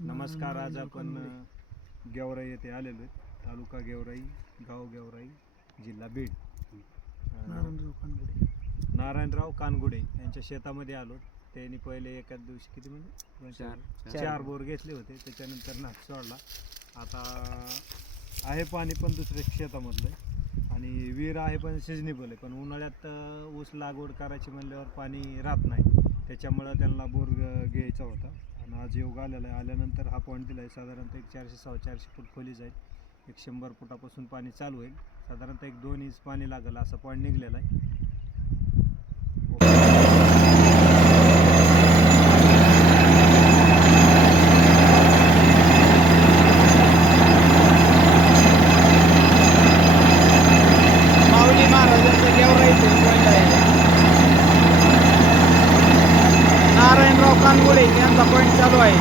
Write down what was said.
नमस्कार आज आपण गेवराई येथे आलेलो आहे तालुका गेवराई गाव गेवराई जिल्हा बीड. नारायणराव कानगुडे. नारायणराव कानगुडे यांच्या शेतामध्ये आलो. त्यांनी पहिले एकाच दिवशी किती म्हणजे चार. चार. बोर घेतले होते. त्याच्यानंतर नाच सोडला. आता आहे पाणी पण दुसऱ्या शेतामधलं आहे. आणि विहीर आहे पण सिजनेबल आहे. पण उन्हाळ्यात अ, ऊस लागवड करायची म्हणल्यावर पाणी राहत नाही. त्याच्यामुळं त्यांना बोर घ्यायचा होता. आणि आज योग आलेला आहे. आल्यानंतर हा पॉईंट दिला आहे. साधारणतः एक चारशे सहा चारशे फूट खोली जाईल. एक शंभर फुटापासून पाणी चालू होईल. साधारणतः एक दोन इंच पाणी लागेल असा पॉईंट निघलेला आहे. नारायणराव कानगुडे यांचा पॉईंट चालू आहे